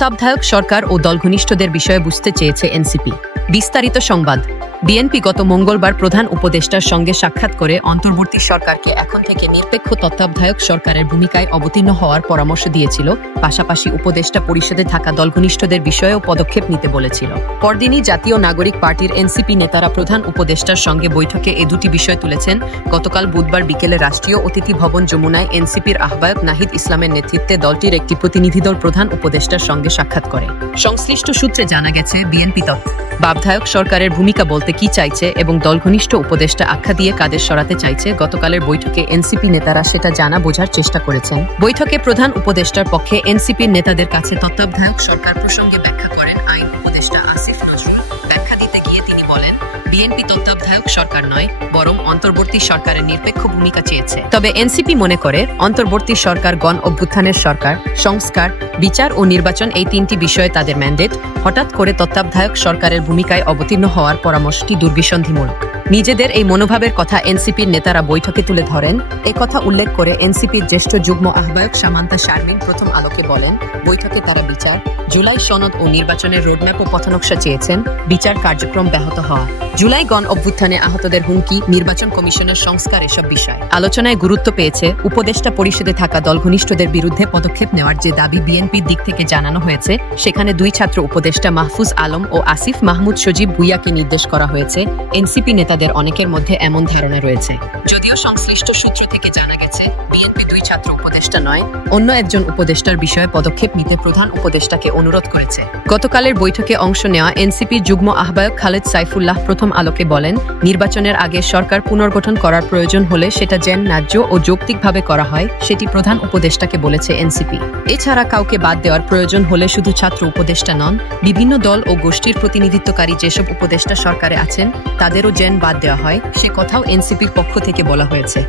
তত্ত্বাবধায়ক সরকার ও দলঘনিষ্ঠদের বিষয়ে বুঝতে চেয়েছে এনসিপি। বিস্তারিত সংবাদ। বিএনপি গত মঙ্গলবার প্রধান উপদেষ্টার সঙ্গে সাক্ষাৎ করে অন্তর্বর্তী সরকারকে এখন থেকে নিরপেক্ষ তত্ত্বাবধায়ক সরকারের ভূমিকায় অবতীর্ণ হওয়ার পরামর্শ দিয়েছিল। পাশাপাশি উপদেষ্টা পরিষদে থাকা দলঘনিষ্ঠদের বিষয়েও পদক্ষেপ নিতে বলেছিল। পরদিনই জাতীয় নাগরিক পার্টির এনসিপি নেতারা প্রধান উপদেষ্টার সঙ্গে বৈঠকে এ দুটি বিষয় তুলেছেন। গতকাল বুধবার বিকেলে রাষ্ট্রীয় অতিথি ভবন যমুনায় এনসিপির আহ্বায়ক নাহিদ ইসলামের নেতৃত্বে দলটির একটি প্রতিনিধিদল প্রধান উপদেষ্টার সঙ্গে সাক্ষাৎ করে। সংশ্লিষ্ট সূত্রে জানা গেছে, বিএনপি তত্ত্ব বাবধায়ক সরকারের ভূমিকা বলতে কি চাইছে এবং দলঘনিষ্ঠ উপদেষ্টা আখ্যা দিয়ে কাদের সরাতে চাইছে, গতকালের বৈঠকে এনসিপি নেতারা সেটা জানা বোঝার চেষ্টা করেছেন। বৈঠকে প্রধান উপদেষ্টার পক্ষে এনসিপির নেতাদের কাছে তত্ত্বাবধায়ক সরকার প্রসঙ্গে ব্যাখ্যা করেন বিএনপি তত্ত্বাবধায়ক সরকার নয়, বরং অন্তর্বর্তী সরকারের নিরপেক্ষ ভূমিকা চেয়েছে। তবে এনসিপি মনে করে, অন্তর্বর্তী সরকার গণ অভ্যুত্থানের সরকার, সংস্কার, বিচার ও নির্বাচন এই তিনটি বিষয়ে তাদের ম্যান্ডেট, হঠাৎ করে তত্ত্বাবধায়ক সরকারের ভূমিকায় অবতীর্ণ হওয়ার পরামর্শটি দুর্বিসন্ধিমূলক। নিজেদের এই মনোভাবের কথা এনসিপির নেতারা বৈঠকে তুলে ধরেন। কথা উল্লেখ করে এনসিপির জ্যেষ্ঠ যুগ্ম আহ্বায়ক সামান্তা শারমিন প্রথম আলোকে বলেন, বৈঠকে তারা বিচার, জুলাই সনদ ও নির্বাচনের রোডম্যাপ ও পথনকশা চেয়েছেন, বিচার কার্যক্রম ব্যাহত হওয়া। জুলাই গণ অভ্যুত্থানে আহতদের হুমকি, নির্বাচন কমিশনের সংস্কার এসব বিষয়। আলোচনায় গুরুত্ব পেয়েছে, উপদেষ্টা পরিষদে থাকা দলঘনিষ্ঠদের বিরুদ্ধে পদক্ষেপ নেওয়ার যে দাবি বিএনপির দিক থেকে জানানো হয়েছে, সেখানে দুই ছাত্র উপদেষ্টা মাহফুজ আলম ও আসিফ মাহমুদ সজীব ভুইয়াকে নির্দেশ করা হয়েছে। এনসিপি নেতাদের অনেকের মধ্যে এমন ধারণা রয়েছে। যদিও সংশ্লিষ্ট সূত্র থেকে জানা গেছে, বিএনপি দুই ছাত্র উপদেষ্টা নয়, অন্য একজন উপদেষ্টার বিষয়ে পদক্ষেপ নিতে প্রধান উপদেষ্টাকে অনুরোধ করেছে। গতকালের বৈঠকে অংশ নেওয়া এনসিপির যুগ্ম আহ্বায়ক খালেদ সাইফুল্লাহ প্রথম আলোকে বলেন, নির্বাচনের আগে সরকার পুনর্গঠন করার প্রয়োজন হলে সেটা যেন ন্যায্য ও যৌক্তিকভাবে করা হয়, সেটি প্রধান উপদেষ্টাকে বলেছে এনসিপি। এছাড়া কাউকে বাদ দেওয়ার প্রয়োজন হলে শুধু ছাত্র উপদেষ্টা নন, বিভিন্ন দল ও গোষ্ঠীর প্রতিনিধিত্বকারী যেসব উপদেষ্টা সরকারে আছেন, তাদেরও যেন বাদ দেওয়া হয়, সে কথাও এনসিপির পক্ষ থেকে বলা হয়েছে।